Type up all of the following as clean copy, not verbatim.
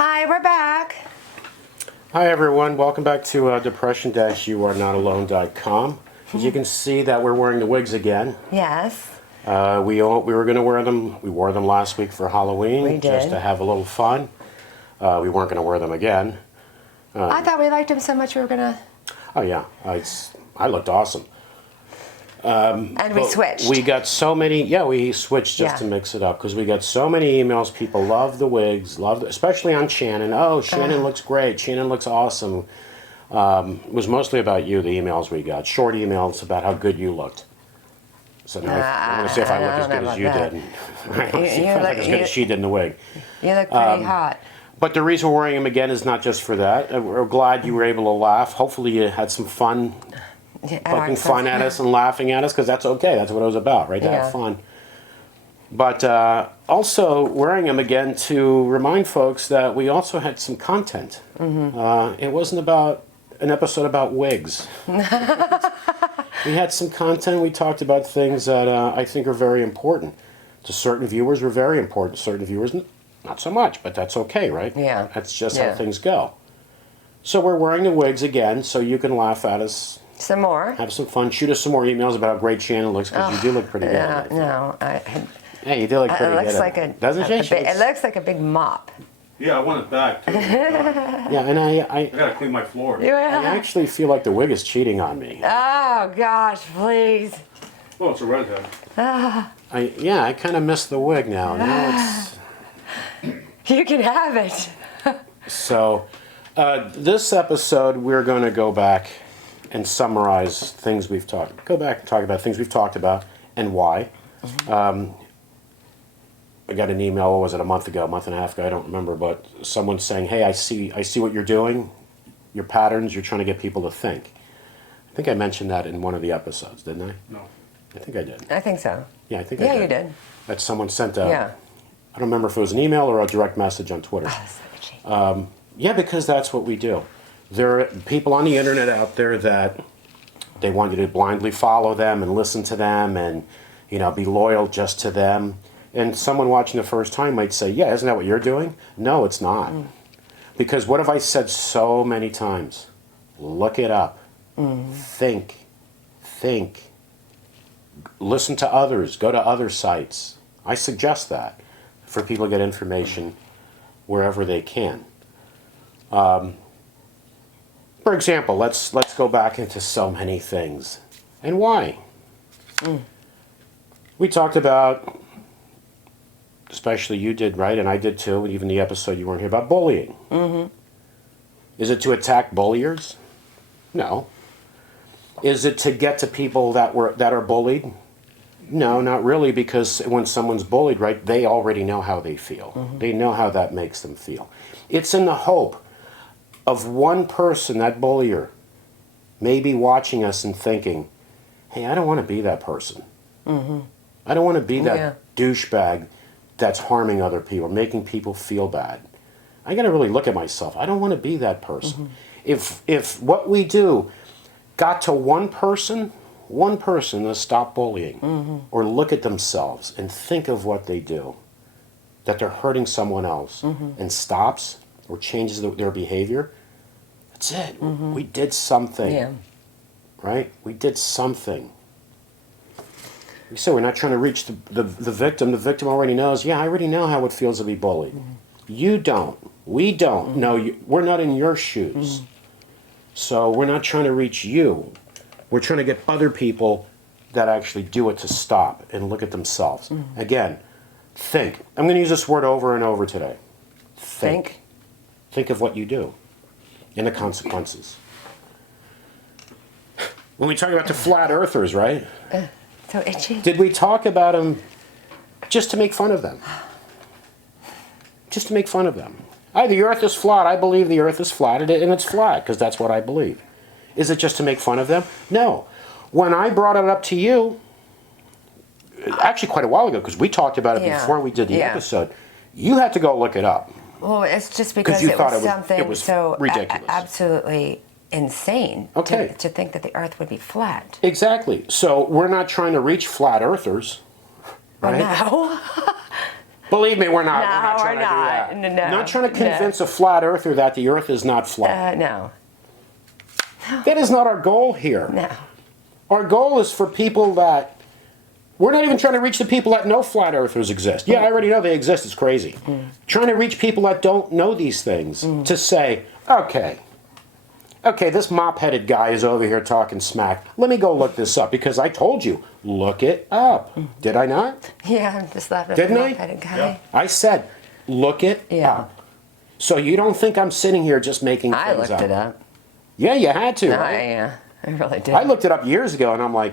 Hi, we're back. Hi everyone, welcome back to depression-youarenotalone.com. As you can see that we're wearing the wigs again. Yes. We were going to wear them. We wore them last week for Halloween. We did. Just to have a little fun. We weren't going to wear them again. I thought we liked him so much we were gonna. Oh yeah, I looked awesome. And we switched. We got so many. Yeah, we switched just Yeah. to mix it up because we got so many emails. People love the wigs, especially on Shannon. Oh, Shannon looks great. Shannon looks awesome. It was mostly about you. The emails we got, short emails about how good you looked. So now I want to see if I look as good as you did. I want to see if I look as good as she did in the wig. You look pretty hot. But the reason we're wearing them again is not just for that. We're glad you were able to laugh. Hopefully you had some fun. Poking fun at us and laughing at us, because that's okay. That's what it was about, right? To have fun. But also wearing them again to remind folks that we also had some content. It wasn't about an episode about wigs. We had some content. We talked about things that I think are very important. To certain viewers were very important. Certain viewers, not so much. But that's okay, right? Yeah. That's just how things go. So we're wearing the wigs again, so you can laugh at us. Some more. Have some fun. Shoot us some more emails about how great Shannon looks, because you do look pretty good. Yeah, you do look pretty it looks good. Like doesn't she? It looks like a big mop. Yeah, I want it back too. Yeah, and I gotta clean my floor. I actually feel like the wig is cheating on me. Oh gosh, please. Oh, it's a redhead. I kind of miss the wig now. Now it's You can have it. so. This episode, we're going to go back and summarize things we've talked. Go back and talk about things we've talked about and why. I got an email. What was it, a month and a half ago? I don't remember, but someone saying, "Hey, I see what you're doing. Your patterns. You're trying to get people to think." I think I mentioned that in one of the episodes, didn't I? No. I think I did. I think so. Yeah, I think. Yeah, I did. you did. That someone sent a. Yeah. I don't remember if it was an email or a direct message on Twitter. Oh, that's like a cheat. Yeah, because that's what we do. There are people on the internet out there that they want you to blindly follow them and listen to them and, be loyal just to them. And someone watching the first time might say, yeah, isn't that what you're doing? No, it's not. Because what have I said so many times? Look it up. Think. Listen to others. Go to other sites. I suggest that for people to get information wherever they can. For example, let's go back into so many things. And why? We talked about, especially you did, right? And I did too, even the episode you weren't here, about bullying. Is it to attack bulliers? No. Is it to get to people that are bullied? No, not really, because when someone's bullied, right, they already know how they feel. They know how that makes them feel. It's in the hope of one person, that bullier, maybe watching us and thinking, hey, I don't want to be that person. I don't want to be that douchebag that's harming other people, making people feel bad. I got to really look at myself. I don't want to be that person. If what we do got to one person to stop bullying or look at themselves and think of what they do, that they're hurting someone else, and stops or changes their behavior, that's it. We did something. Yeah. Right? We did something. We said we're not trying to reach the victim. The victim already knows, yeah, I already know how it feels to be bullied. You don't. We don't. No, we're not in your shoes. So we're not trying to reach you. We're trying to get other people that actually do it to stop and look at themselves. Again, think. I'm going to use this word over and over today. Think. Think of what you do and the consequences. When we talk about the flat earthers, right? So itchy. Did we talk about them just to make fun of them? Just to make fun of them. The earth is flat. I believe the earth is flat, and it's flat because that's what I believe. Is it just to make fun of them? No. When I brought it up to you, actually quite a while ago, because we talked about it before we did the episode, you had to go look it up. Well, it's just because you it thought was something so ridiculous. Absolutely insane to think that the earth would be flat. Exactly. So we're not trying to reach flat earthers, right? No. Believe me, we're not. No, we're not trying we're to do not. that. No, Not trying to no. convince a flat earther that the earth is not flat. No. That is not our goal here. No. Our goal is for people that... We're not even trying to reach the people that know flat earthers exist. Yeah, I already know they exist. It's crazy. Trying to reach people that don't know these things to say, okay, this mop-headed guy is over here talking smack. Let me go look this up because I told you, look it up. Did I not? Yeah, I'm just laughing Didn't at I? the mop-headed guy. Yeah. I said, look it Yeah. up. So you don't think I'm sitting here just making I things looked it up. Yeah, you had to. Right? I really did. I looked it up years ago, and I'm like,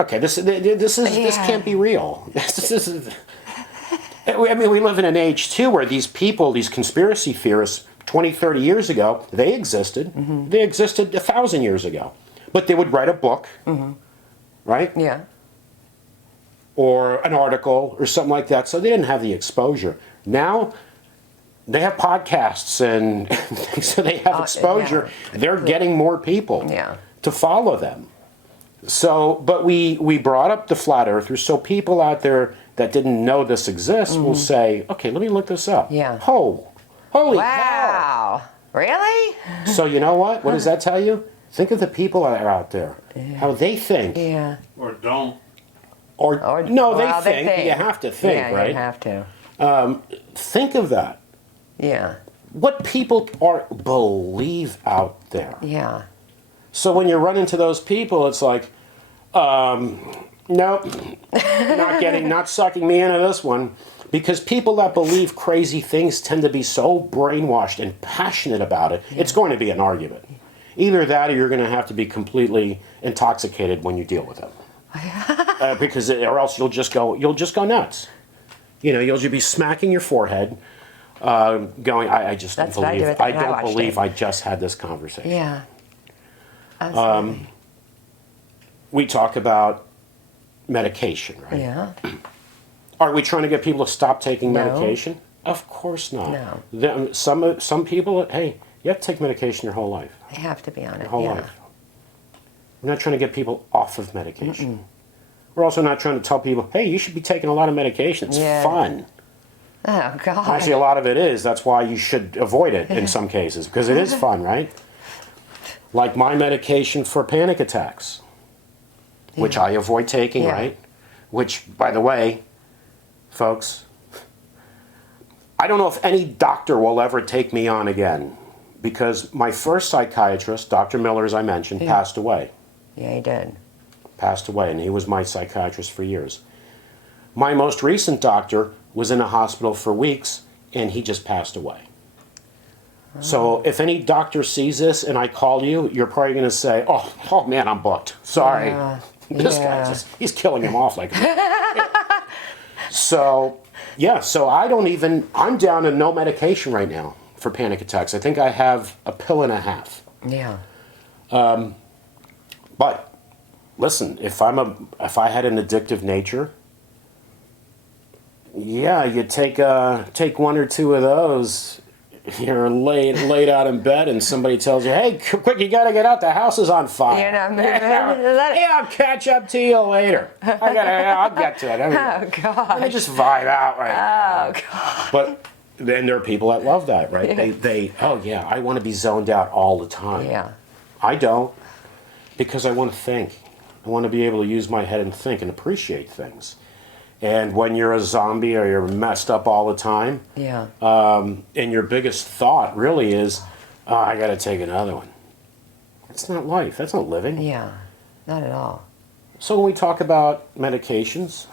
okay, this Yeah. can't be real. This is. I mean, we live in an age too where these people, these conspiracy theorists, 20, 30 years ago, they existed. They existed 1,000 years ago, but they would write a book, right? Yeah. Or an article or something like that. So they didn't have the exposure. Now they have podcasts and so they have exposure. yeah. They're getting more people Yeah. to follow them. So, but we brought up the flat earthers so people out there that didn't know this exists will say, okay, let me look this up. Yeah. Holy cow. Wow. Really? So you know what? What does that tell you? Think of the people that are out there. How they think. Yeah. Or don't. Or no, well, they think. You have to think, yeah, right? you have to. Think of that. Yeah. What people are believe out there. Yeah. So when you run into those people, it's like, nope, not sucking me into this one. Because people that believe crazy things tend to be so brainwashed and passionate about it, it's going to be an argument. Either that or you're going to have to be completely intoxicated when you deal with them. Because or else you'll just go nuts. You know, you'll just be smacking your forehead, going, I just don't That's what I do believe, with I it when I don't watched believe it. I just had this conversation. Yeah. Absolutely. We talk about medication, right? Yeah. Are we trying to get people to stop taking No. medication? Of course not. No. Some people, hey, you have to take medication your whole life. They have to be on it. Your whole yeah. life. We're not trying to get people off of medication. We're also not trying to tell people, hey, you should be taking a lot of medication. It's Yeah. fun. Oh, God. Actually, a lot of it is. That's why you should avoid it in some cases, because it is fun, right? Like my medication for panic attacks, which I avoid taking, Yeah. right? Which, by the way, folks, I don't know if any doctor will ever take me on again, because my first psychiatrist, Dr. Miller, as I mentioned, passed away. Yeah, he did. Passed away, and he was my psychiatrist for years. My most recent doctor was in a hospital for weeks, and he just passed away. So if any doctor sees this and I call you, you're probably going to say, oh man, I'm booked. Sorry. Yeah. This guy Yeah. he's killing him off like So, yeah, so I'm down to no medication right now for panic attacks. I think I have a pill and a half. Yeah. But listen, if I had an addictive nature, yeah, you take one or two of those. You're laid out in bed, and somebody tells you, "Hey, quick, you gotta get out. The house is on fire." You're not moving. Yeah, I'll catch up to you later. I'll get to it. Oh, God. I just vibe out right now. Oh, God. But then there are people that love that, right? Yeah. They oh yeah, I want to be zoned out all the time. Yeah. I don't, because I want to think. I want to be able to use my head and think and appreciate things. And when you're a zombie or you're messed up all the time, Yeah. and your biggest thought really is, oh, I got to take another one. That's not life. That's not living. Yeah. Not at all. So when we talk about medications,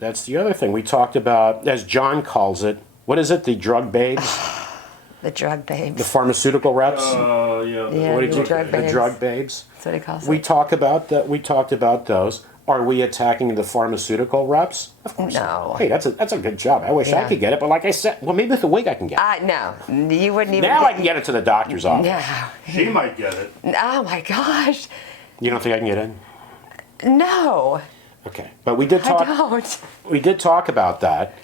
that's the other thing. We talked about, as John calls it, what is it? The drug babes? The drug The babes. pharmaceutical reps? Yeah. Yeah. What did the you drug The babes. drug babes. That's what he calls We it. talk about that. We talked about those. Are we attacking the pharmaceutical reps? Of course. No. not. Hey, that's a good job. I wish I Yeah. could get it, but like I said, well, maybe with a week I can get it. No. You wouldn't even. Now I can get it to the doctor's office. Yeah. She might get it. Oh, my gosh. You don't think I can get in? No. Okay, but we did I talk. don't. We did talk about that.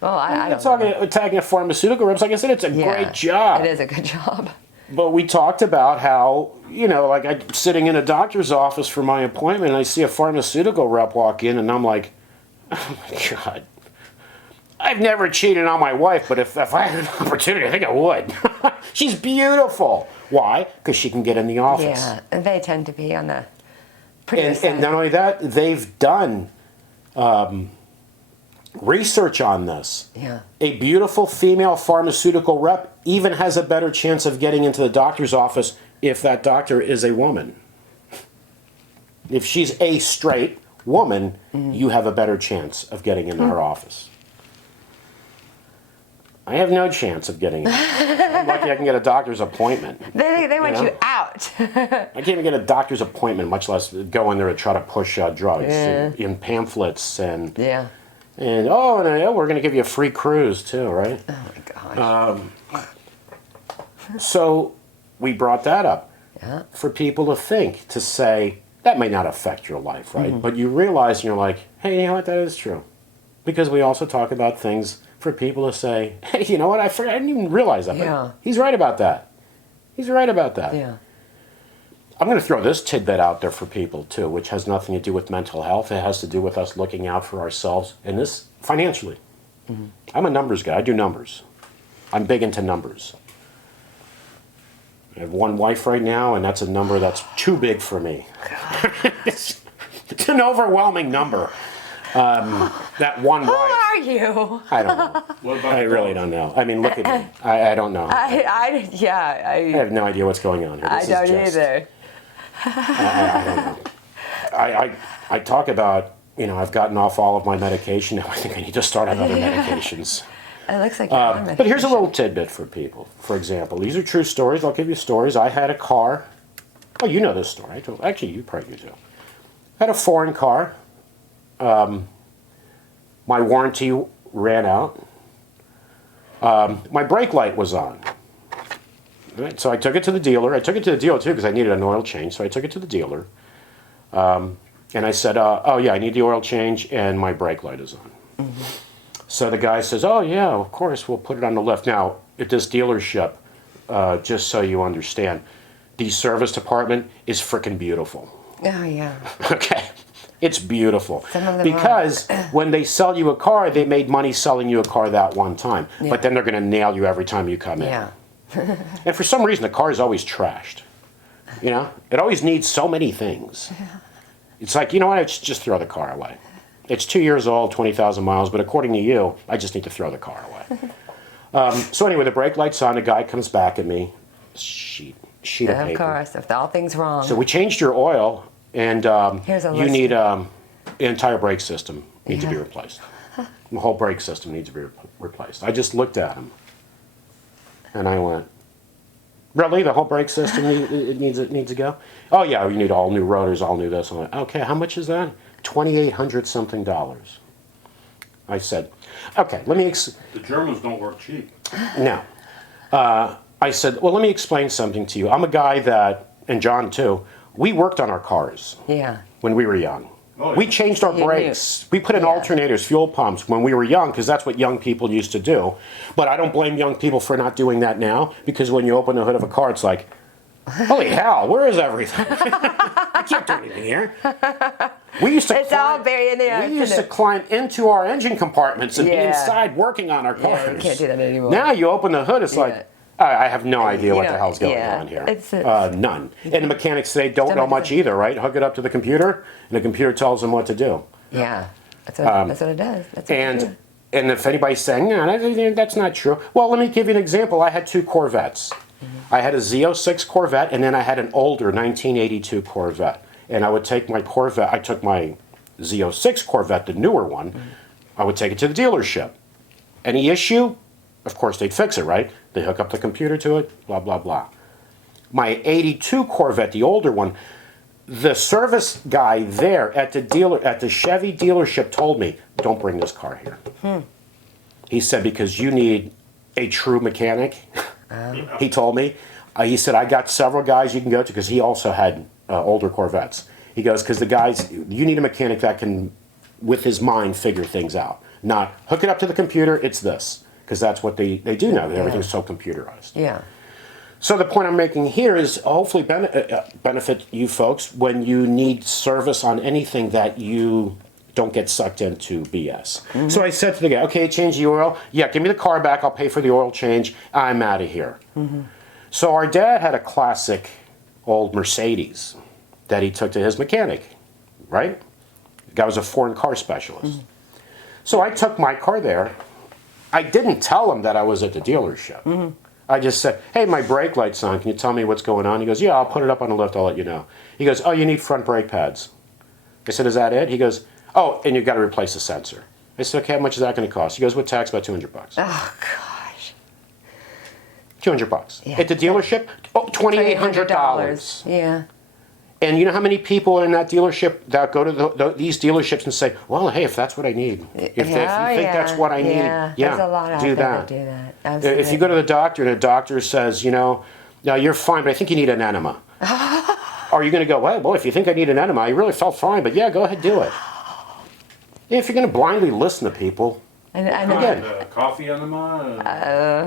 Well, I We're don't. talking attacking a pharmaceutical reps. Like I said, it's a Yeah. great job. It is a good job. But we talked about how, like I'm sitting in a doctor's office for my appointment, and I see a pharmaceutical rep walk in, and I'm like, oh my God. I've never cheated on my wife, but if I had an opportunity, I think I would. She's beautiful. Why? Because she can get in the office. Yeah, and they tend to be on the prettier And side. not only that, they've done research on this. Yeah. A beautiful female pharmaceutical rep even has a better chance of getting into the doctor's office if that doctor is a woman. If she's a straight woman, you have a better chance of getting into her office. I have no chance of getting in. I'm lucky I can get a doctor's appointment. They want know? you out. I can't even get a doctor's appointment, much less go in there and try to push drugs in pamphlets and Yeah. we're going to give you a free cruise too, right? Oh my gosh. So we brought that up Yeah. for people to think, to say, that may not affect your life, right? But you realize, and you're like, hey, you know what, that is true. Because we also talk about things for people to say, hey, you know what, I forgot, I didn't even realize that. But Yeah. he's right about that. He's right about that. Yeah. I'm going to throw this tidbit out there for people too, which has nothing to do with mental health. It has to do with us looking out for ourselves, and this financially. I'm a numbers guy. I do numbers. I'm big into numbers. I have one wife right now, and that's a number that's too big for me. it's an overwhelming number. That one Who wife. are you? I don't know. What about I the really dogs? don't know. I mean, look at me. I don't know. I I have no idea what's going on here. I This is don't just- either. I don't know. I talk about, I've gotten off all of my medication. Now I think I need to start on other medications. It looks like you're on But here's a little tidbit for people. For example, these are true stories. I'll give you stories. I had a car. Oh, you know this story. Actually, you probably do. I had a foreign car. My warranty ran out. My brake light was on. Right, so I took it to the dealer. I took it to the dealer too because I needed an oil change. So I took it to the dealer. And I said, oh yeah, I need the oil change and my brake light is on. So the guy says, oh yeah, of course, we'll put it on the lift. Now, at this dealership, just so you understand, the service department is frickin' beautiful. Oh yeah. Okay? It's beautiful. Some of them Because when they sell you a car, they made money selling you a car that one time. Yeah. But then they're going to nail you every time you come in. Yeah. And for some reason, the car is always trashed. It always needs so many things. It's like, you know what, I should just throw the car away. It's 2 years old, 20,000 miles, but according to you, I just need to throw the car away. So anyway, the brake light's on, the guy comes back at me, sheet of Of paper. course, if all things wrong. So we changed your oil, and Here's a you list. need the entire brake system needs to be Yeah. replaced. The whole brake system needs to be replaced. I just looked at him, and I went, "Really? The whole brake system it needs to go? Oh yeah, you need all new rotors, all new this." I went, "Okay, how much is that? $2,800 something dollars." I said, "Okay, let me." The Germans don't work cheap. No. I said, well, let me explain something to you. I'm a guy that, and John too, we worked on our cars Yeah. when we were young. Oh, We yeah. changed our You knew. brakes. We put in Yeah. alternators, fuel pumps when we were young because that's what young people used to do. But I don't blame young people for not doing that now because when you open the hood of a car, it's like, holy hell, where is everything? I can't do anything here. We used to It's all buried in there, We used isn't to it? climb into our engine compartments and be Yeah. inside working on our cars. Yeah, you can't do that anymore. Now you open the hood, it's Yeah. like, I have no idea what You the know, hell's going yeah, on here. it's None. And the mechanics today don't know Somebody much said- either, right? Hook it up to the computer, and the computer tells them what to do. Yeah. That's what it does. That's what it does. And if anybody's saying, no, that's not true. Well, let me give you an example. I had two Corvettes. I had a Z06 Corvette, and then I had an older 1982 Corvette. And I would take my Corvette, I took my Z06 Corvette, the newer one, I would take it to the dealership. Any issue? Of course, they'd fix it, right? They hook up the computer to it, blah, blah, blah. My 82 Corvette, the older one, the service guy there at the Chevy dealership told me, don't bring this car here. He said, because you need a true mechanic. He told me. He said, I got several guys you can go to, because he also had older Corvettes. He goes, because the guys, you need a mechanic that can, with his mind, figure things out. Not hook it up to the computer, it's this. Because that's what they do now. Everything's so computerized. Yeah. So the point I'm making here is hopefully benefit you folks when you need service on anything that you don't get sucked into BS. So I said to the guy, okay, change the oil. Yeah, give me the car back. I'll pay for the oil change. I'm out of here. So our dad had a classic old Mercedes that he took to his mechanic, right? The guy was a foreign car specialist. So I took my car there. I didn't tell him that I was at the dealership. I just said, hey, my brake light's on. Can you tell me what's going on? He goes, yeah, I'll put it up on the lift. I'll let you know. He goes, oh, you need front brake pads. I said, is that it? He goes, oh, and you've got to replace the sensor. I said, okay, how much is that going to cost? He goes, with tax, about $200. Oh, gosh. $200. Yeah. At the dealership, oh, $2,800. Yeah. And you know how many people in that dealership that go to these dealerships and say, well, hey, if that's what I need, if you think that's what I need, yeah, there's a lot out do there that. that do that. Absolutely. If you go to the doctor and the doctor says, you know, no, you're fine, but I think you need an enema. Are you going to go, well, if you think I need an enema, I really felt fine, but yeah, go ahead, do it. If you're going to blindly listen to people, I know. again, Coffee enema?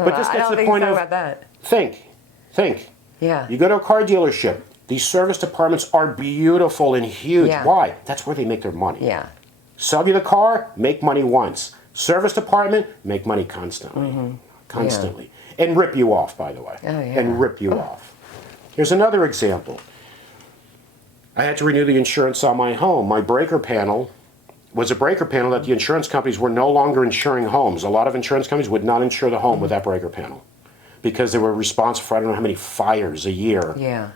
but this I gets don't to the think point so of, about that. think. Yeah. You go to a car dealership, these service departments are beautiful and huge. Yeah. Why? That's where they make their money. Yeah. Sell you the car, make money once. Service department, make money constantly. Constantly. And rip you off, by the way. Oh, yeah. And rip you off. Here's another example. I had to renew the insurance on my home. My breaker panel was a breaker panel that the insurance companies were no longer insuring homes. A lot of insurance companies would not insure the home with that breaker panel because they were responsible for I don't know how many fires a year Yeah.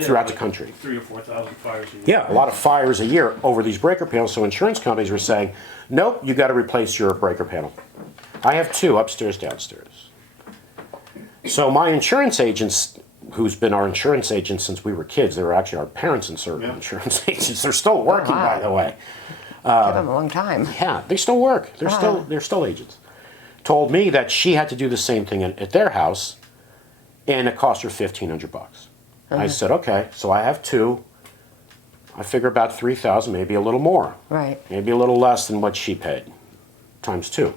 throughout the country. 3,000 or 4,000 fires a year. Yeah, a lot of fires a year over these breaker panels. So insurance companies were saying, nope, you got to replace your breaker panel. I have two, upstairs, downstairs. So my insurance agents, who's been our insurance agent since we were kids, they were actually our parents' insurance agents. They're still working, wow. by the way. Give them a long time. Yeah, they still work. They're still agents. Told me that she had to do the same thing at their house, and it cost her $1,500. I said, okay, so I have two. I figure about 3,000, maybe a little more. Right. Maybe a little less than what she paid, times two.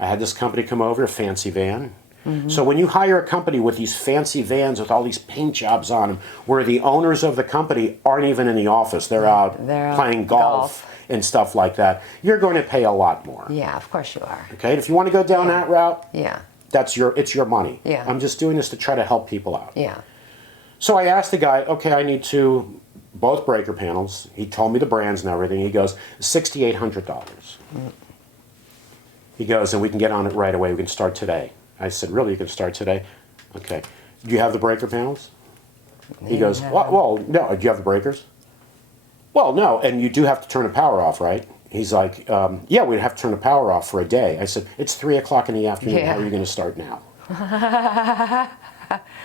I had this company come over, a fancy van. So when you hire a company with these fancy vans with all these paint jobs on them, where the owners of the company aren't even in the office, they're out playing golf and stuff like that, you're going to pay a lot more. Yeah, of course you are. Okay, and if you want to go down that route, Yeah. it's your money. Yeah. I'm just doing this to try to help people out. Yeah. So I asked the guy, okay, I need both breaker panels. He told me the brands and everything. He goes, $6,800. He goes, and we can get on it right away. We can start today. I said, really, you can start today? Okay. Do you have the breaker panels? He goes, well, no. Do you have the breakers? Well, no. And you do have to turn the power off, right? He's like, yeah, we'd have to turn the power off for a day. I said, it's 3 o'clock in the afternoon. Yeah. How are you going to start now?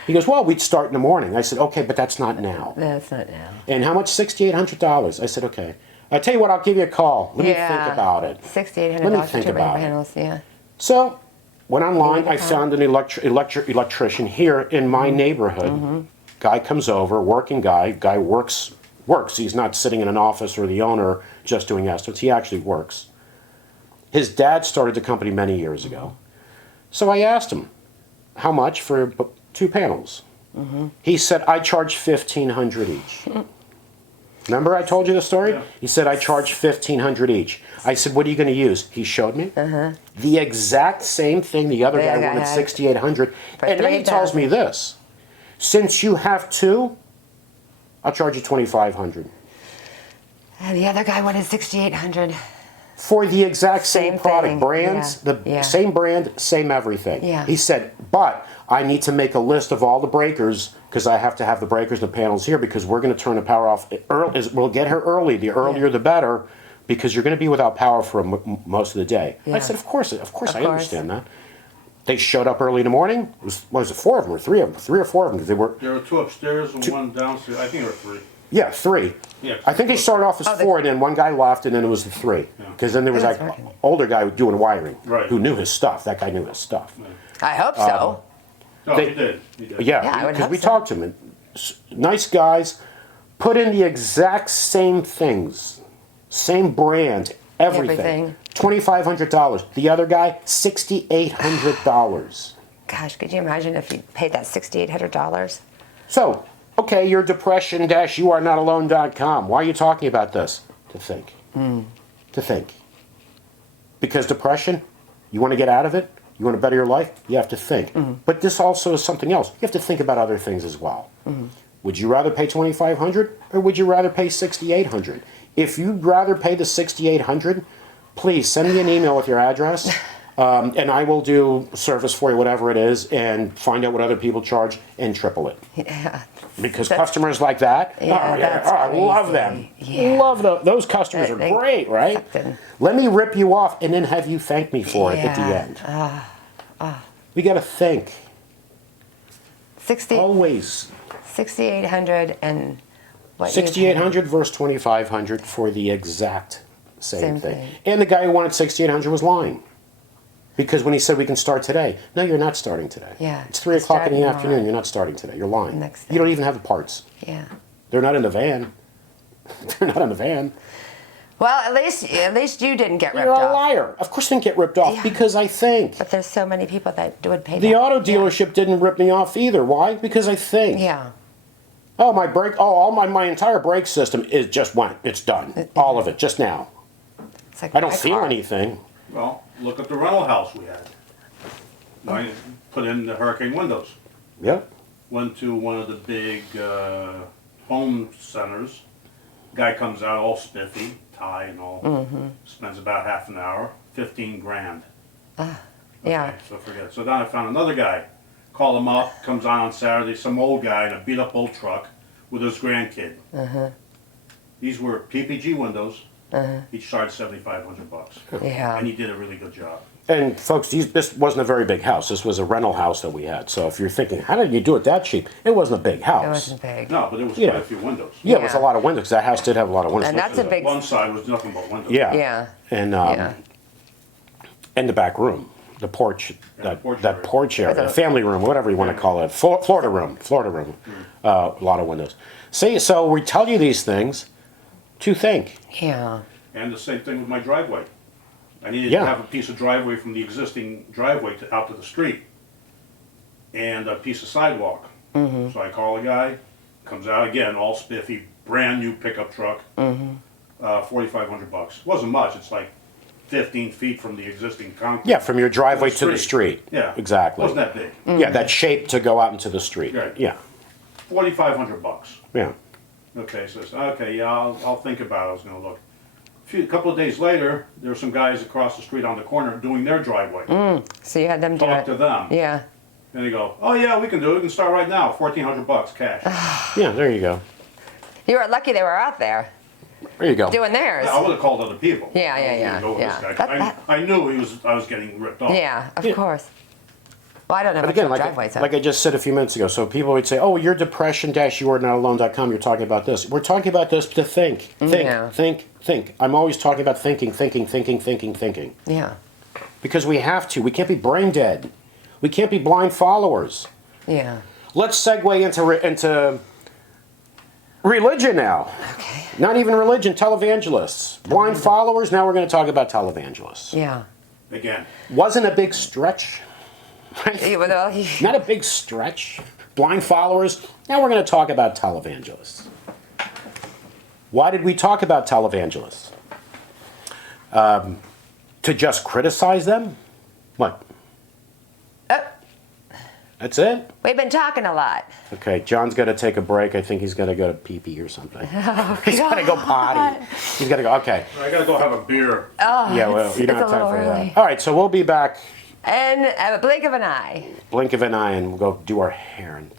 He goes, well, we'd start in the morning. I said, okay, but that's not now. That's not now. And how much? $6,800. I said, okay. I tell you what, I'll give you a call. Let me think about it. $6,800 Let me for think two breaker about it. panels. Yeah. So, went online. I found an electrician here in my neighborhood. Guy comes over, working guy. Guy works. He's not sitting in an office or the owner just doing estimates. He actually works. His dad started the company many years ago. So I asked him, how much for two panels? He said, I charge $1,500 each. Remember I told you the story? Yeah. He said, I charge $1,500 each. I said, what are you going to use? He showed me. The exact same thing the other guy wanted, had. $6,800. And then he tells me this. Since you have two, I'll charge you $2,500. And the other guy wanted $6,800. For the exact same Same product. thing. Brands, Yeah. same brand, same everything. Yeah. He said, but I need to make a list of all the breakers because I have to have the breakers and the panels here because we're going to turn the power off early. We'll get her early. The earlier the better because you're going to be without power for most of the day. Yeah. I said, of course, I understand that. They showed up early in the morning. What was it, 4 of them or 3 of them? 3 or 4 of them because they were... There were 2 upstairs and 1 downstairs. I think there were 3. Yeah, 3. Yeah. I think they started off as 4, and then one guy left, and then it was the 3. Because then there was That's like working. older guy doing wiring, Right. who knew his stuff. That guy knew his stuff. I hope so. No, They- he did. He did. Yeah, I Yeah, would because hope we so. talked to him. And nice guys, put in the exact same things, same brand, everything. $2,500. The other guy, $6,800. Gosh, could you imagine if you paid that $6,800? So, okay, you're depression-youarenot alone.com. Why are you talking about this? to think. To think. Because depression, you want to get out of it, you want to better your life, you have to think. But this also is something else. You have to think about other things as well. Would you rather pay $2,500 or would you rather pay $6,800? If you'd rather pay the $6,800, please send me an email with your address, and I will do service for you, whatever it is, and find out what other people charge and triple it. Yeah. Because customers like that, that's I love crazy. them. Yeah. Love those customers are They- great, right? something. Let me rip you off and then have you thank me for it at the Yeah. end. We got to think 60, always. 6,800 and what? you 6,800 versus 2,500 for the exact same Same thing. thing. And the guy who wanted 6,800 was lying. Because when he said we can start today, no, you're not starting today. Yeah, It's 3 o'clock in the starting afternoon. tomorrow. You're not starting today. You're lying. Next You don't day. even have the parts. Yeah. They're not in the van. They're not in the van. Well, at least you didn't get ripped You're a off. liar. Of course, I didn't get ripped off Yeah. because I think. But there's so many people that would pay. The that. auto dealership didn't rip me off either. Why? Because I think. Yeah. Oh, my brake. Oh, all my entire brake system is just went. It's done. All of it just now. It's like I don't my feel car. anything. Well, look at the rental house we had. I put in the hurricane windows. Yep. Went to one of the big home centers. Guy comes out all spiffy, tie and all. Spends about half an hour, 15 grand. Yeah. Okay, so forget it. So then I found another guy. Call him up, comes on Saturday, some old guy in a beat up old truck with his grandkid. These were PPG windows. He charged $7,500. Yeah. And he did a really good job. And folks, this wasn't a very big house. This was a rental house that we had. So if you're thinking, how did you do it that cheap? It wasn't a big house. It wasn't big. No, but it was Yeah. quite a few windows. Yeah, it was a Yeah. lot of windows. 'Cause that house did have a lot of windows. And that's a big. One side was nothing but windows. Yeah. Yeah. And Yeah. and the back room, the porch, the porch that area. porch area, With a- family room, whatever you want to call it, Florida room. A lot of windows. See, so we tell you these things to think. Yeah. And the same thing with my driveway. I needed Yeah. to have a piece of driveway from the existing driveway out to the street. And a piece of sidewalk. So I call a guy, comes out again, all spiffy, brand new pickup truck. $4,500. Wasn't much, it's like 15 feet from the existing concrete. Yeah, from your driveway to the street. Yeah. Exactly. Wasn't that big. Yeah, that shape to go out into the street. Right. Yeah. $4,500. Yeah. Okay, so I said, okay, yeah, I'll think about it. I was gonna look. A couple of days later, there were some guys across the street on the corner doing their driveway. So you had them do Talk it. to them. Yeah. And they go, oh yeah, we can do it. We can start right now. $1,400 cash. Yeah, there you go. You were lucky they were out there There you go. doing theirs. I would have called other people. Yeah, I yeah, wasn't yeah, gonna go with yeah. this guy. That- I knew I was getting ripped off. Yeah, of Yeah. course. Well, I don't know But much again, about like, driveways. like I just said a few minutes ago, so people would say, oh, you're depression-youarenot-alone.com, you're talking about this. We're talking about this to think. Think, Yeah. think. I'm always talking about thinking. Yeah. Because we have to. We can't be brain dead. We can't be blind followers. Yeah. Let's segue into religion now. Okay. Not even religion, televangelists. Blind followers, now we're going to talk about televangelists. Yeah. Again. Wasn't a big stretch. Right? Yeah, well, Not a big stretch. Blind followers. Now we're going to talk about televangelists. Why did we talk about televangelists? To just criticize them? What? That's it? we've been talking a lot. Okay, John's got to take a break. I think he's got to go to pee-pee or something. He's got to go potty. He's got to go. Okay. I gotta go have a beer. Yeah, well, you don't it's have a time little for early. that. All right, so we'll be back. And a blink of an eye. Blink of an eye, and we'll go do our hair and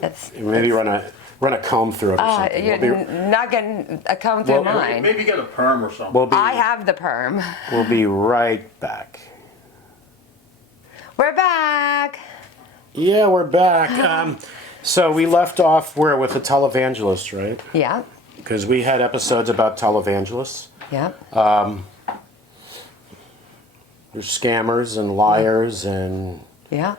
That's. maybe run a comb through it or something. You're We'll be, not getting a comb through Well, mine. Maybe get a perm or something. we'll be, I have the perm. we'll be right back. We're back. Yeah, we're back. So we left off where with the televangelists, right? Yeah. Because we had episodes about televangelists. Yeah. They're scammers and liars, and Yeah.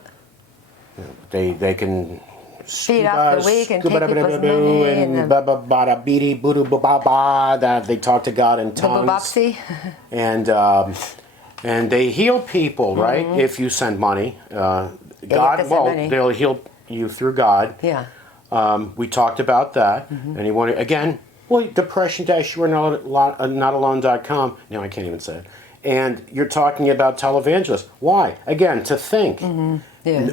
they can Feed off the weak and take people's money and and the- ba ba ba da beady boo doo ba ba ba. That they talk to God in The tongues. bobopsy. And they heal people, right? If you send money, have to God, send well, money. they'll heal you through God. Yeah. We talked about that. Anyone again? Well, depression-you're-not-alone.com. No, I can't even say it. And you're talking about televangelists. Why? Again, to think. Yeah.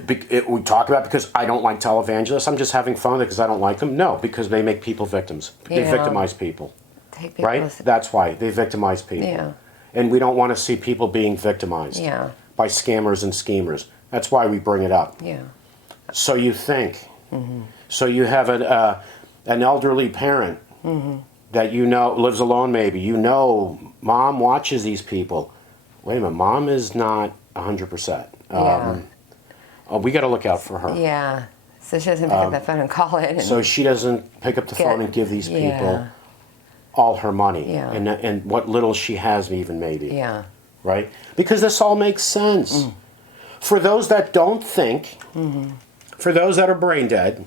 We talk about because I don't like televangelists. I'm just having fun because I don't like them. No, because they make people victims. They Yeah. victimize people. Take people Right? as- That's why. They victimize people. Yeah. And we don't want to see people being victimized Yeah. by scammers and schemers. That's why we bring it up. Yeah. So you think. So you have an elderly parent that you know lives alone maybe. You know mom watches these people. Wait a minute, mom is not 100%. Yeah. We got to look out for her. Yeah. So she doesn't pick up the phone and call it. And So she doesn't pick up the phone and give these people all her money. Yeah. And what little she has even maybe. Yeah. Right? Because this all makes sense. For those that don't think, for those that are brain dead,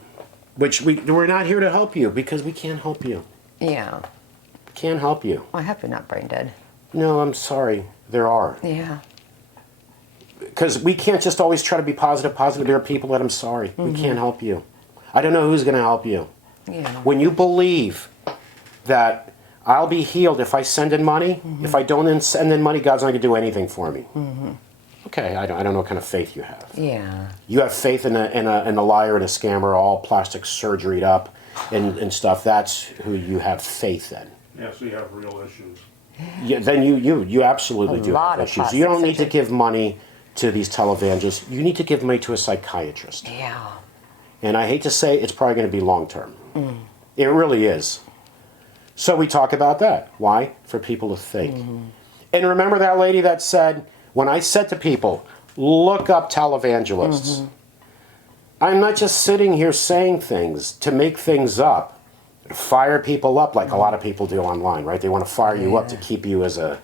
which we're not here to help you because we can't help you. Yeah. Can't help you. I hope you're not brain dead. No, I'm sorry. There are. Yeah. Because we can't just always try to be positive. There are people that I'm sorry. We can't help you. I don't know who's going to help you. Yeah. When you believe that I'll be healed if I send in money, if I don't send in money, God's not going to do anything for me. Okay, I don't know what kind of faith you have. Yeah. You have faith in a liar and a scammer, all plastic surgeryed up and stuff. That's who you have faith in. Yeah, so you have real issues. Yeah, then you absolutely do lot have of issues. You don't need to plastic give money to these televangelists. You need to give money to a psychiatrist. Yeah. And I hate to say it's probably going to be long term. It really is. So we talk about that. Why? For people to think. And remember that lady that said, when I said to people, look up televangelists, I'm not just sitting here saying things to make things up, fire people up like a lot of people do online, right? They want to fire you up to keep you as a...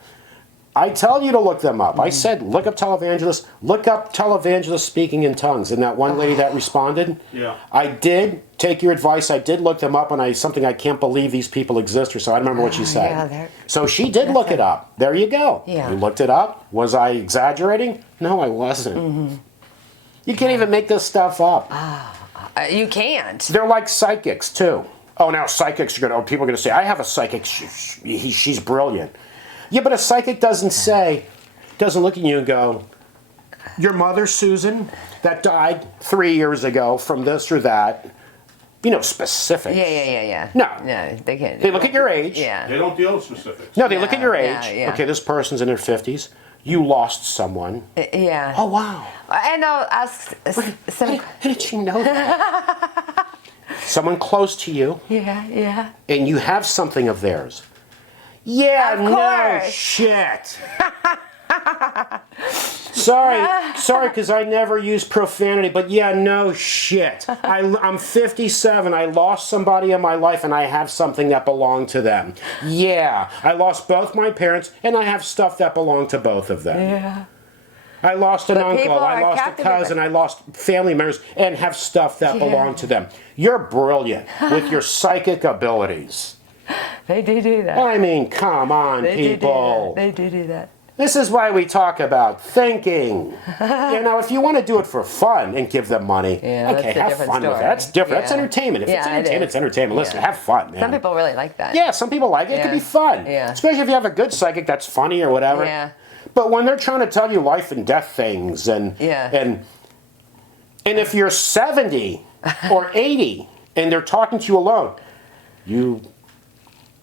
I tell you to look them up. I said, look up televangelists. Look up televangelists speaking in tongues. And that one lady that responded, Yeah. I did take your advice. I did look them up, and something I can't believe these people exist, or so. I don't remember what she said. yeah, So she did look it up. There you go. Yeah. You looked it up. Was I exaggerating? No, I wasn't. You can't even make this stuff up. You can't. They're like psychics, too. Oh, now psychics are going to... Oh, people are going to say, I have a psychic. She's brilliant. Yeah, but a psychic doesn't look at you and go, your mother, Susan, that died 3 years ago from this or that, specifics. Yeah. No. No, they can't. They look at your age. Yeah. They don't deal with specifics. No, they look at your age. Yeah. Okay, this person's in their 50s. You lost someone. Yeah. Oh, wow. And I'll ask some. How did she know that? Someone close to you, Yeah. and you have something of theirs. Yeah, Of no course. shit. Sorry, because I never use profanity, but yeah, no shit. I'm 57. I lost somebody in my life, and I have something that belonged to them. Yeah, I lost both my parents, and I have stuff that belonged to both of them. Yeah. I lost an But uncle, people I are lost a captivated. cousin, I lost family members, and have stuff that belonged to them. You're brilliant with your psychic abilities. They do that. I mean, come on, people. They do that. This is why we talk about thinking. If you want to do it for fun and give them money, Yeah, okay, that's a have different fun with it. story. That's different. That's Yeah. entertainment. If it's Yeah, it entertainment, is. it's entertainment. Listen, Yeah. have fun, man. Some people really like that. Yeah, some people like it. It could Yeah. be fun. Yeah. Especially if you have a good psychic that's funny or whatever. Yeah. But when they're trying to tell you life and death things and if you're 70 or 80 and they're talking to you alone, you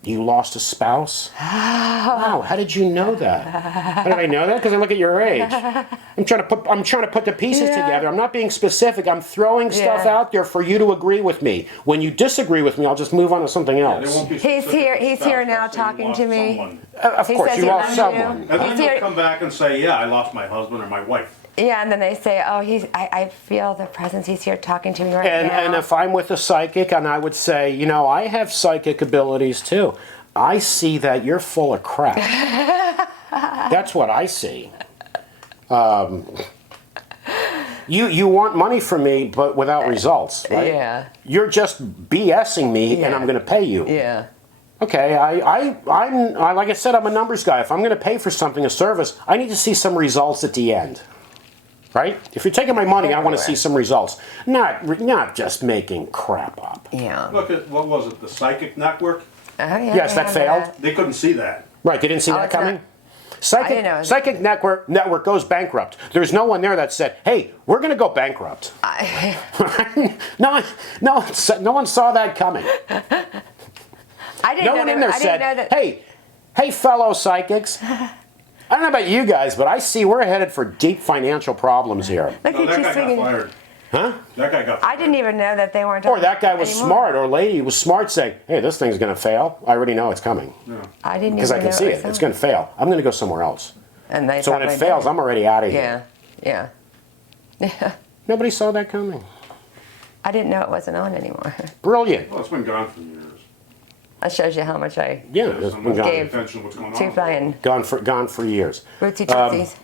lost a spouse? Wow, how did you know that? How did I know that? Because I look at your age. I'm trying to put the pieces together. I'm not being specific. I'm throwing stuff out there for you to agree with me. When you disagree with me, I'll just move on to something They else. won't be He's specific here- with he's stuff. here now They'll say you talking lost to me. someone. Of He course, says you he lost loves someone. you. And then He's they'll here- come back and say, yeah, I lost my husband or my wife. Yeah, and then they say, "Oh, I feel the presence. He's here talking to me right now." And if I'm with a psychic and I would say, I have psychic abilities too. I see that you're full of crap. That's what I see. You want money from me, but without results, right? Yeah. You're just BSing me, and Yeah. I'm going to pay you. Yeah. Okay, I'm like I said, I'm a numbers guy. If I'm going to pay for something, a service, I need to see some results at the end. Right? If you're taking my money, I want to see some results. Not just making crap up. Yeah. Look at, what was it, the Psychic Network? Oh, yeah, Yes, I that remember failed. that. They couldn't see that. Right, they didn't see Oh, that it's not- coming? I didn't know. Psychic Network goes bankrupt. There's no one there that said, hey, we're going to go bankrupt. No one saw that coming. I didn't No know one they in were- there I didn't said, know that. hey, fellow psychics, I don't know about you guys, but I see we're headed for deep financial problems here. Look No, at that you guy got singing. fired. Huh? That guy got fired. I didn't even know that they weren't. Or that guy was anymore. smart, or lady was smart saying, hey, this thing's going to fail. I already know it's coming. I didn't Because even I know can see was it. It's coming. going to fail. I'm going to go somewhere else. And they So when it probably fails, did. I'm already out of here. Yeah. Nobody saw that coming. I didn't know it wasn't on anymore. Brilliant. Well, it's been gone for years. That shows you how much I Yeah, There's it's some been gone, Gave attention to what's going too on. flying gone for years. rootsy tootsies.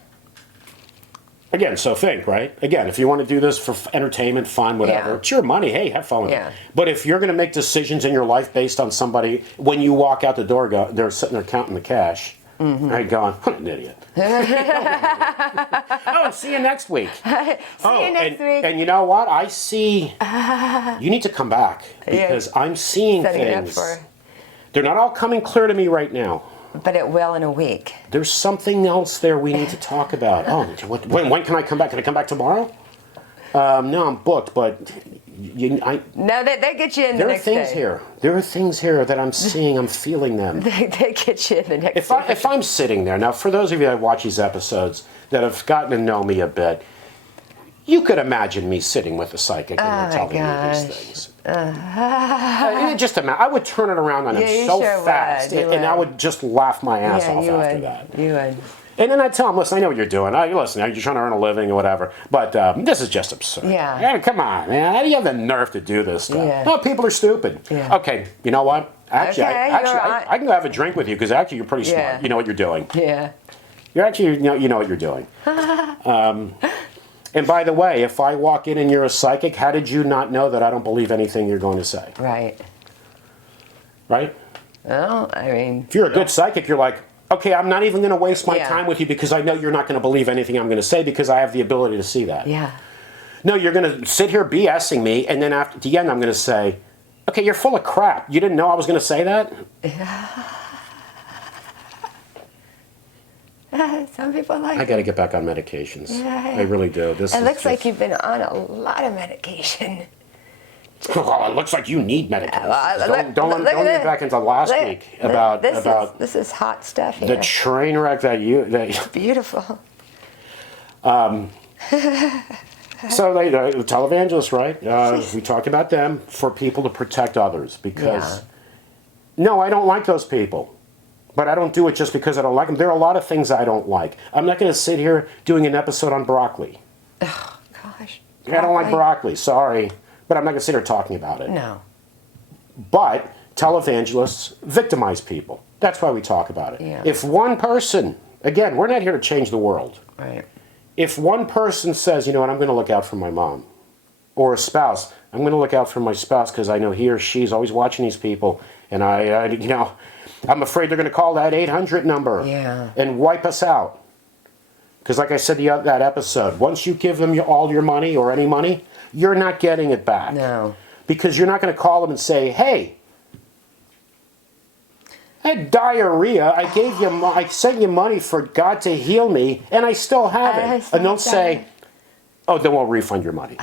Again, so think, right? Again, if you want to do this for entertainment, fun, whatever, Yeah. it's your money. Hey, have fun with Yeah. it. But if you're going to make decisions in your life based on somebody, when you walk out the door, they're sitting there counting the cash, right, going, what an idiot. Oh, see you next week. See you next week. And you know what? I see, you need to come back because I'm seeing Setting it up things. for, They're not all coming clear to me right now. but it will in a week. There's something else there we need to talk about. Oh, when can I come back? Can I come back tomorrow? No, I'm booked, but No, they get you in the there are next things day. here. There are things here that I'm seeing. I'm feeling them. They get you in the next If I'm sitting there now, for those of you that watch these episodes that have gotten to know me a bit, you could imagine me sitting with a psychic and my they're telling me gosh. these things. Just imagine. I would turn it around on Yeah, him you so sure fast, would. You and I would. would just laugh my ass Yeah, off you after would. that. You would. And then I tell him, listen, I know what you're doing. Listen, you're trying to earn a living or whatever, but this is just absurd. Yeah. Come on, man. How do you have the nerve to do this stuff? Yeah. No, people are stupid. Yeah. Okay, you know what? Actually, Okay, you're right. I can go have a drink with you because actually you're pretty smart. Yeah. You know what you're doing. Yeah. You're actually, you know what you're doing. And by the way, if I walk in and you're a psychic, how did you not know that I don't believe anything you're going to say? Right. Right? Well, I mean, If you're a good psychic, you're like, okay, I'm not even going to waste my Yeah. time with you because I know you're not going to believe anything I'm going to say because I have the ability to see that. yeah. No, you're going to sit here BSing me, and then at the end I'm going to say, okay, you're full of crap. You didn't know I was going to say that? Some people like I it. got to get back on medications. Yeah. I really do. It looks like you've been on a lot of medication. Well, it looks like you need medication. Look- Don't look at get this. back into last Look, week about this is hot stuff the here. train wreck that Beautiful. So they the televangelists, right? We talked about them for people to protect others because no, I don't like those people, but I don't do it just because I don't like them. There are a lot of things I don't like. I'm not going to sit here doing an episode on broccoli. Gosh. I don't like broccoli. Sorry, but I'm not going to sit here talking about it. No. But televangelists victimize people. That's why we talk about it. Yeah. If one person, again, we're not here to change the world. Right. If one person says, you know what, I'm going to look out for my mom, or a spouse, I'm going to look out for my spouse because I know he or she's always watching these people, and I'm afraid they're going to call that 800 number and wipe us out. Because like I said that episode, once you give them all your money or any money, you're not getting it back. No. Because you're not going to call them and say, hey, I had diarrhea. I sent you money for God to heal me, and I still have it. And don't say, oh, then we'll refund your money.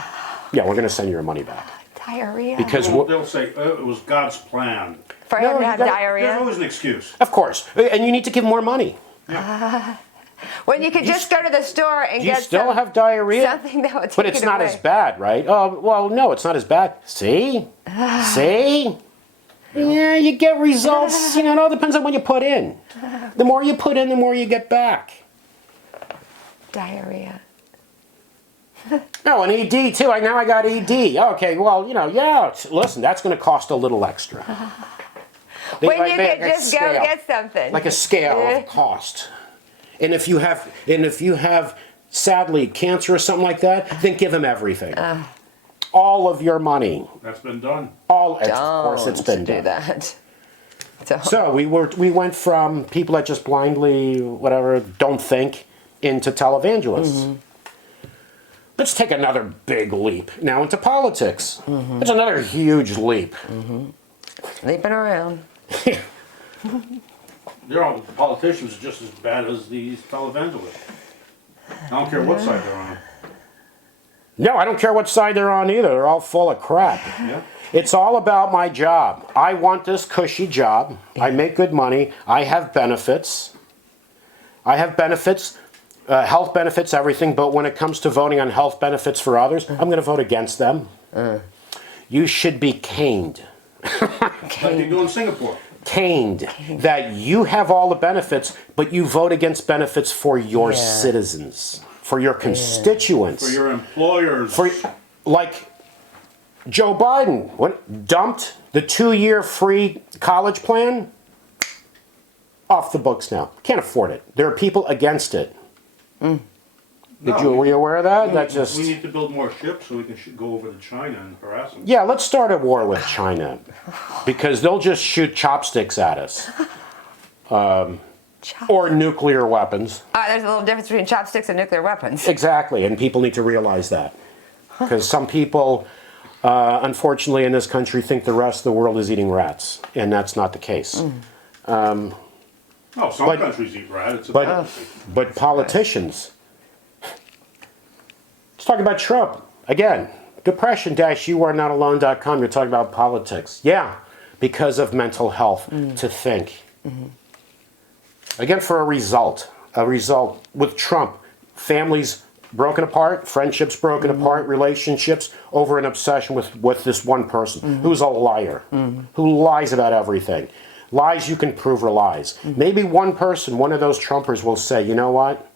Yeah, we're going to send you your money back. Diarrhea. Because They'll say, it was God's plan. for No, him to you have gotta- There's diarrhea. always an excuse. of course, and you need to give more money. When you could just go to the store and Do you get still have diarrhea? something that would take But it's it not away. as bad, right? Oh, well, no, it's not as bad. See? See? Yeah, you get results. It all depends on what you put in. The more you put in, the more you get back. Diarrhea. No, an ED too. Now I got ED. Okay, well, listen, that's going to cost a little extra. When you make could a just go scale, get something. like a scale of cost. And if you have sadly cancer or something like that, then give them everything. All of your money. That's been done. Of course it's been do done. that. So we went from people that just blindly don't think into televangelists. Let's take another big leap now into politics. It's another huge leap. Leaping around. Politicians are just as bad as these televangelists. I don't care what side they're on. No, I don't care what side they're on either. They're all full of crap. Yeah. It's all about my job. I want this cushy job. I make good money. I have benefits. Health benefits, everything. But when it comes to voting on health benefits for others, I'm going to vote against them. You should be caned. Like they do in Singapore. Caned. That you have all the benefits, but you vote against benefits for your citizens, for your constituents. For your employers. Like Joe Biden, dumped the 2-year free college plan, off the books now. Can't afford it. There are people against it. Were you aware of that? We need to build more ships so we can go over to China and harass them. Yeah, let's start a war with China, because they'll just shoot chopsticks at us. Or nuclear weapons. There's a little difference between chopsticks and nuclear weapons. Exactly, and people need to realize that. Because some people, unfortunately, in this country think the rest of the world is eating rats, and that's not the case. Some countries eat rat. But politicians. Let's talk about Trump. Again, depression-youarenot-alone.com, you're talking about politics. Yeah, because of mental health, to think. Again, for a result with Trump, families broken apart, friendships broken apart, relationships over an obsession with this one person who's a liar, who lies about everything. Lies you can prove are lies. Maybe one person, one of those Trumpers will say, you know what?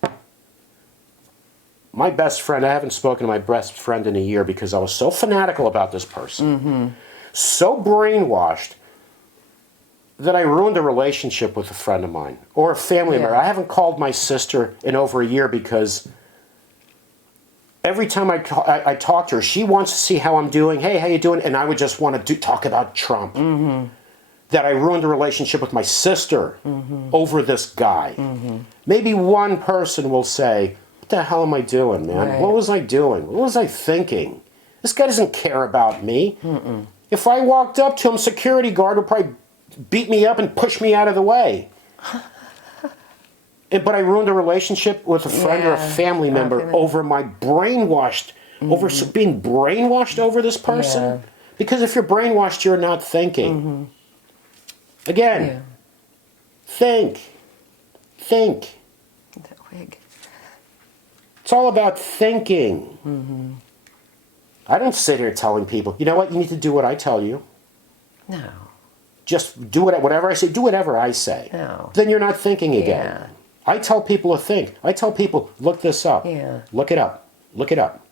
My best friend, I haven't spoken to my best friend in a year because I was so fanatical about this person. So brainwashed that I ruined a relationship with a friend of mine or a family member. I haven't called my sister in over a year because every time I talk to her, she wants to see how I'm doing. Hey, how you doing? And I would just want to talk about Trump. That I ruined a relationship with my sister over this guy. Maybe one person will say, what the hell am I doing, man? Right. What was I doing? What was I thinking? This guy doesn't care about me. If I walked up to him, security guard would probably beat me up and push me out of the way. But I ruined a relationship with a friend or a family member over my brainwashed, over being brainwashed over this person. Because if you're brainwashed, you're not thinking. Again, think. That wig. It's all about thinking. I don't sit here telling people, you know what, you need to do what I tell you. No. Just do whatever I say. Do whatever I say. No. Then you're not thinking again. Yeah. I tell people to think. I tell people, look this up. Yeah. Look it up. Look it up.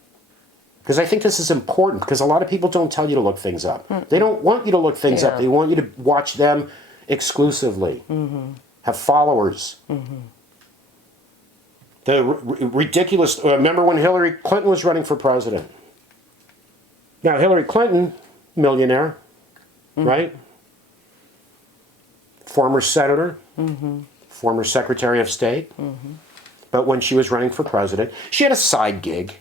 Because I think this is important, because a lot of people don't tell you to look things up. They don't want you to look things up. They want you to watch them exclusively. Have followers. The ridiculous... remember when Hillary Clinton was running for president? Now, Hillary Clinton, millionaire, right? Former senator, former secretary of state. But when she was running for president, she had a side gig.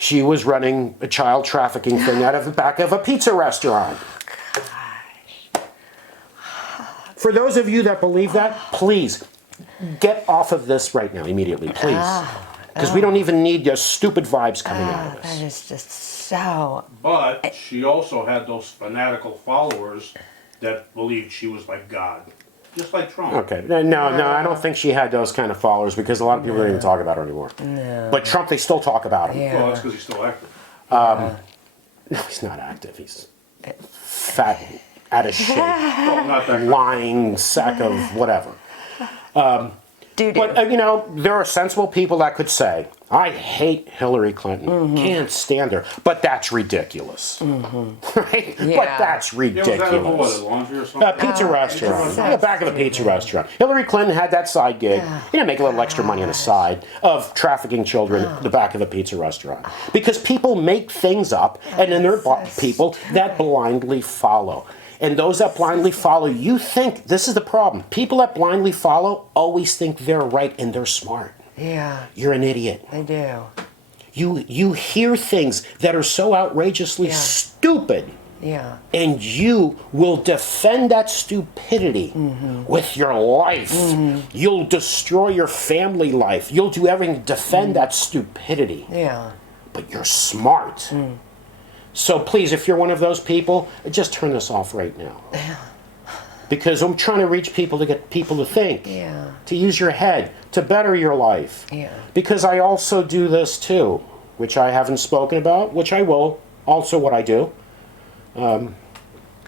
She was running a child trafficking thing out of the back of a pizza restaurant. For those of you that believe that, please, get off of this right now, immediately, please. Because we don't even need your stupid vibes coming out of That this. is just so... But she also had those fanatical followers that believed she was like God. Just like Trump. Okay, no, I don't think she had those kind of followers, because a lot of people don't even talk about her anymore. No. But Trump, they still talk about him. Well, that's because he's still active. No, he's not active. He's fat, out of shape, Well, not that lying sack of whatever. Doo-doo. But, there are sensible people that could say, I hate Hillary Clinton. Can't stand her. But that's ridiculous. Right? Yeah. But that's Yeah, was that a ridiculous. laundry or something? Pizza restaurant. so The back of a pizza restaurant. Hillary Clinton had that side gig. Make a little extra money on the side of trafficking children at the back of a pizza restaurant. Because people make things up, and then there are people that blindly follow. And those that blindly follow, you think, this is the problem. People that blindly follow always think they're right and they're smart. Yeah, You're an idiot. they do. You hear things that are so outrageously stupid Yeah. And you will defend that stupidity with your life. You'll destroy your family life. You'll do everything to defend that stupidity. Yeah. But you're smart. So please, if you're one of those people, just turn this off right now. Because I'm trying to reach people to get people to think, Yeah. to use your head, to better your life. Yeah. Because I also do this too, which I haven't spoken about, which I will, also what I do.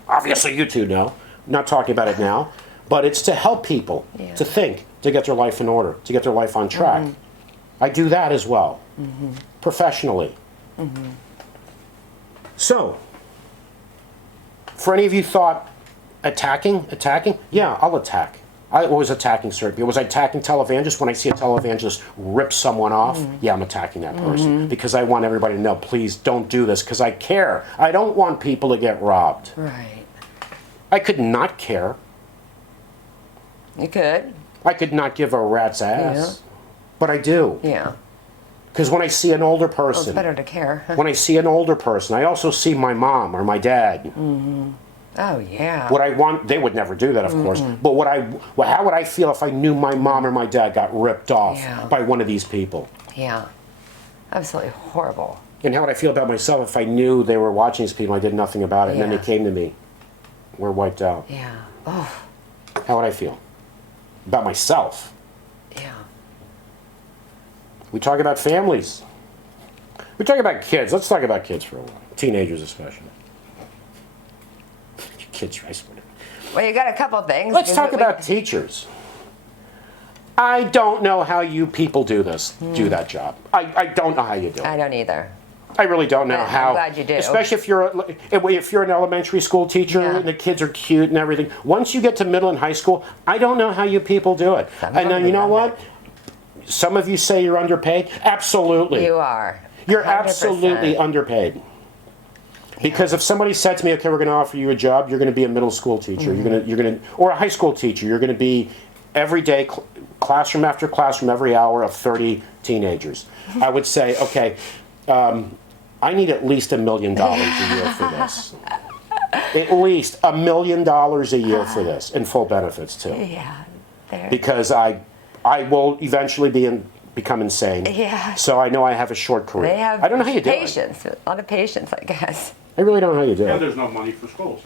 Obviously you two know, I'm not talking about it now, but it's to help people Yeah. to think, to get their life in order, to get their life on track. I do that as well, professionally. So, for any of you thought, attacking? Yeah, I'll attack. I was attacking certain people. Was I attacking televangelists? When I see a televangelist rip someone off, yeah, I'm attacking that person. Because I want everybody to know, please don't do this, because I care. I don't want people to get robbed. Right. I could not care. You could. I could not give a rat's ass. But I do. Yeah. Because when I see an older Well, it's person, better to care. when I see an older person, I also see my mom or my dad. Oh, yeah. What I want, they would never do that, of course. But how would I feel if I knew my mom or my dad got ripped off Yeah. by one of these people? Yeah. Absolutely horrible. And how would I feel about myself if I knew they were watching these people, I did nothing about it, and then Yeah. they came to me, we're wiped out? Yeah. Oh, How would I feel? About myself. yeah. We talk about families. We talk about kids. Let's talk about kids for a while. Teenagers especially. Kids, I swear. Well, you got a couple things. Let's because talk we- about teachers. I don't know how you people do this, do that job. I don't know how you do it. I don't either. I really don't know But I'm how. glad you do. Especially if you're an elementary school teacher Yeah. and the kids are cute and everything. Once you get to middle and high school, I don't know how you people do it. Some And then of you know them what? Some of you say you're underpaid. Absolutely. You are. You're 100%. absolutely underpaid. Because if somebody said to me, "Okay, we're going to offer you a job. You're going to be a middle school teacher. You're going to, or a high school teacher. You're going to be every day, classroom after classroom, every hour of 30 teenagers." I would say, "Okay, I need at least $1 million a year for this. At least $1 million a year for this, and full benefits too, Yeah. There. because I will eventually become insane. Yeah. So I know I have a short career. They have I don't know how you do it. patience. A lot of patience, I guess. I really don't know how you do And it. there's no money for schools.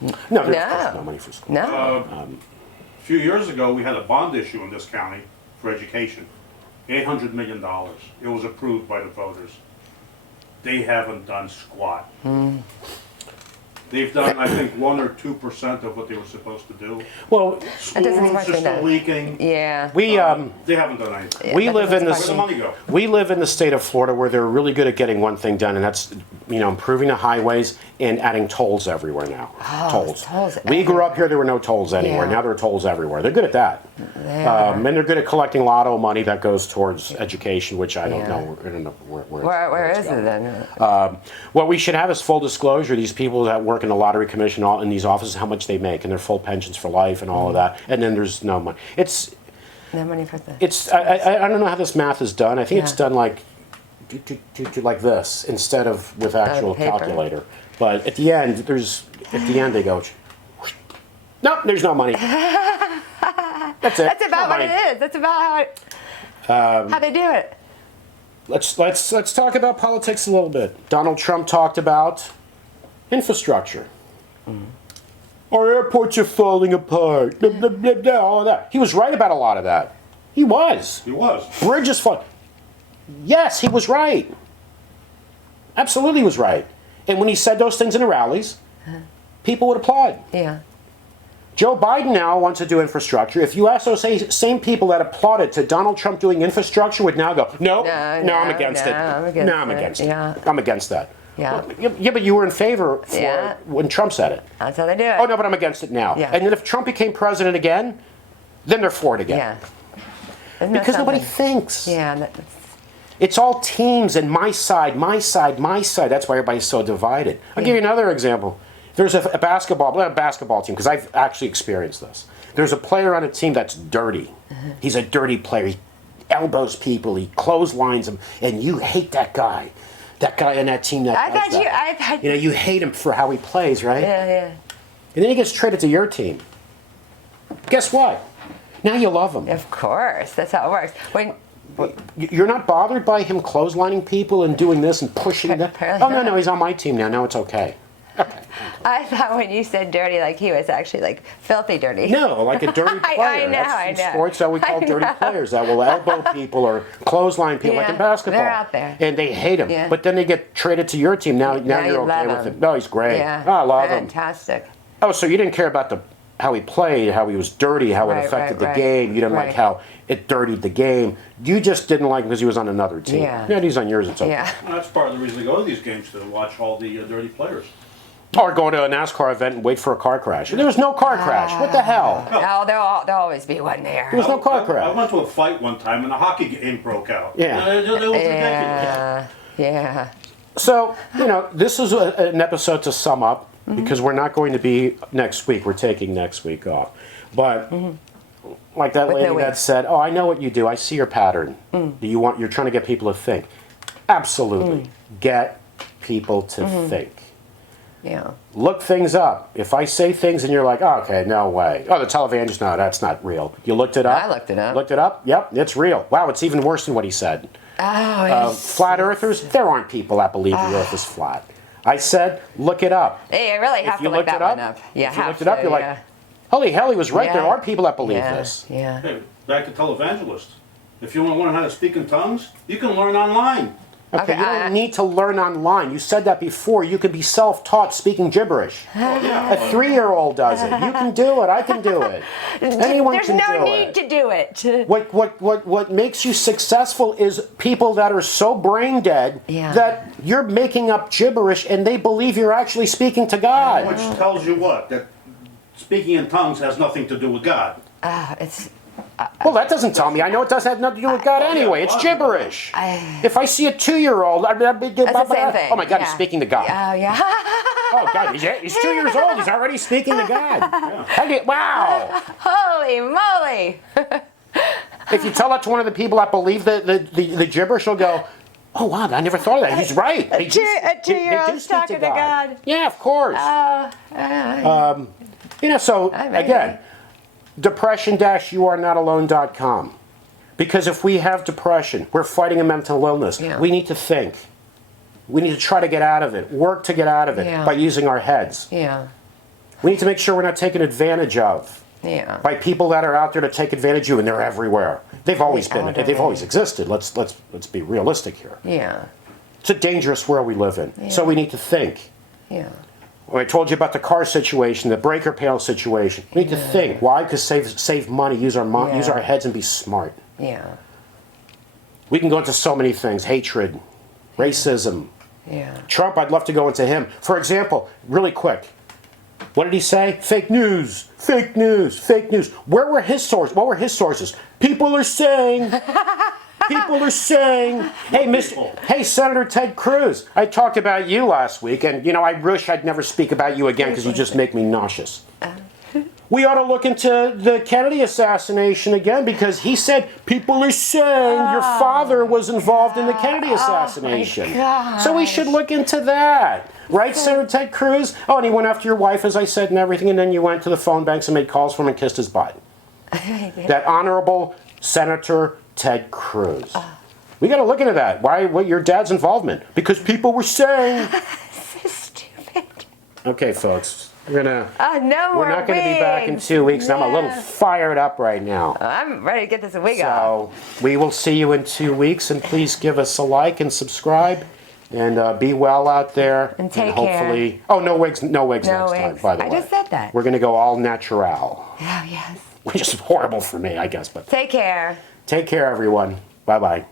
No, there's No. no money for school. No. A few years ago, we had a bond issue in this county for education. $800 million. It was approved by the voters. They haven't done squat. They've done, I think, 1 or 2% of what they were supposed to do. Well, That doesn't School roofs surprise are me, still though. leaking. Yeah. we They haven't done anything. we that live in doesn't this. Where'd the money go? We live in the state of Florida where they're really good at getting one thing done, and that's improving the highways and adding tolls everywhere now. Tolls. tolls We grew up here. There were no tolls anywhere. Yeah. Now there are tolls everywhere. They're good at that. They are. And they're good at collecting lotto money that goes towards education, which I don't Yeah. know. I don't know where Where it's is going. it then? What we should have is full disclosure. These people that work in the lottery commission, all in these offices, how much they make, and their full pensions for life, and all of that. And then there's no money. No money for the. I don't know how this math is done. I think it's Yeah. done like like this instead of with actual paper? calculator. But at the end, they go, nope, there's no money. That's it. That's about No what money. it is. That's about how they do it. Let's talk about politics a little bit. Donald Trump talked about infrastructure. Our airports are falling apart. Blah, blah, blah, blah, all of that. He was right about a lot of that. He was. He was. Bridges fall. Yes, he was right. Absolutely, he was right. And when he said those things in the rallies, people would applaud. Yeah. Joe Biden now wants to do infrastructure. If you ask those same people that applauded to Donald Trump doing infrastructure, would now go, no, I'm against it. I'm against No, I'm it. against it. Yeah. I'm against that. Yeah. Well, yeah, but you were in favor for Yeah. it when Trump said it. That's how they do it. Oh, no, but I'm against it now. Yeah. And then if Trump became president again, then they're for it again. Yeah. Isn't that Because nobody something? thinks. Yeah. It's all teams and my side, my side, my side. That's why everybody's so divided. I'll give you another example. There's a basketball team, because I've actually experienced this. There's a player on a team that's dirty. He's a dirty player. He elbows people, he clotheslines them, and you hate that guy. That guy on that team that I does thought that. you. I thought. You know, you hate him for how he plays, right? Yeah. And then he gets traded to your team. Guess what? Now you love him. Of course, that's how it works. When You're not bothered by him clotheslining people and doing this and pushing that? Apparently Oh, no, not. he's on my team now. Now it's okay. I thought when you said dirty, like he was actually like filthy dirty. No, like a dirty I player. know, That's I in know. sports that we call I dirty know. players that will elbow people or clothesline people, like Yeah, in basketball. they're out there. And they hate him. Yeah. But then they get traded to your team. Now Now you're you okay love with him. it. No, he's great. Yeah. Oh, I love him. Fantastic. Oh, so you didn't care about how he played, how he was dirty, how it Right, affected right, the game. You didn't like right. how it dirtied the game. You just didn't like him because he was on another team. Yeah. He's on yours. It's okay. Yeah. Well, that's part of the reason to go to these games, to watch all the dirty players. Or go to a NASCAR event and wait for a car crash. There was no car crash. What the hell? Oh, there'll always be one there. There was no car I crash. went to a fight one time and a hockey game broke out. Yeah. It was ridiculous. Yeah. So, this is an episode to sum up because we're not going to be next week. We're taking next week off. But like that With lady no that week. said, "Oh, I know what you do. I see your pattern. You're trying to get people to think." Absolutely. Get people to think. Yeah. Look things up. If I say things and you're like, oh, okay, no way. Oh, the televangelist, no, that's not real. You looked it up? I looked it up. Looked it up? Yep, it's real. Wow, it's even worse than what he said. Oh, Flat earthers, there aren't people that believe the earth is flat. I said, look it up. hey, I really have If you to look looked that it up, one up. Yeah, if you have looked it up, to, you're yeah. like, holy hell, he was right. Yeah. There are people that believe Yeah. this. Yeah. Hey, back to televangelists. If you want to learn how to speak in tongues, you can learn online. Okay, Okay, you don't need to learn online. You said that before. You could be self-taught speaking gibberish. Oh, yeah. A 3-year-old does it. You can do it. I can do it. Anyone There's can no do need it. to do it. What makes you successful is people that are so brain dead Yeah. that you're making up gibberish and they believe you're actually speaking to God. Which tells you what? That speaking in tongues has nothing to do with God. It's Well, that doesn't tell me. I know it does have nothing to do with God anyway. It's gibberish. If I see a 2-year-old, that's the same thing. oh my God, yeah. he's speaking to God. Oh yeah. Oh God, he's 2 years old. He's already speaking to God. Wow. Holy moly! If you tell that to one of the people that believe the gibberish, he'll go, oh wow, I never thought of that. He's right. They do two-year-old's speak talking to God. Yeah, of course. So I mean- again, depression-youarenotalone.com. Because if we have depression, we're fighting a mental illness. Yeah. We need to think. We need to try to get out of it, work to get out of it Yeah. by using our heads. Yeah. We need to make sure we're not taken advantage of Yeah. by people that are out there to take advantage of you, and they're everywhere. They've always been. Out of They've it. always existed. Let's be realistic here. Yeah. It's a dangerous world we live in. So Yeah. we need to think. Yeah. When I told you about the car situation, the breaker panel situation, we need to think. Why? Because save money, use our heads, and be smart. Yeah. We can go into so many things: hatred, racism. Yeah. Trump, I'd love to go into him. For example, really quick, what did he say? Fake news, fake news, fake news. Where were his sources? What were his sources? People are saying. People are saying, hey, Senator Ted Cruz, I talked about you last week, and I wish I'd never speak about you again because you just make me nauseous. We ought to look into the Kennedy assassination again because he said people are saying your father was involved in the Kennedy assassination. So we should look into that. Right, Senator Ted Cruz? Oh, and he went after your wife, as I said, and everything, and then you went to the phone banks and made calls for him and kissed his butt. That honorable Senator Ted Cruz. We got to look into that. Why? What your dad's involvement? Because people were saying. So stupid. Okay, folks. We're not We're going to be back in 2 weeks. And I'm a little fired up right now. I'm ready to get this wig off. So we will see you in 2 weeks, and please give us a like and subscribe, and be well out there. And take hopefully, care. Oh, no wigs next time. By the way, I just said that. We're going to go all natural, Oh yes. which is horrible for me, I guess. But Take care. take care, everyone. Bye bye.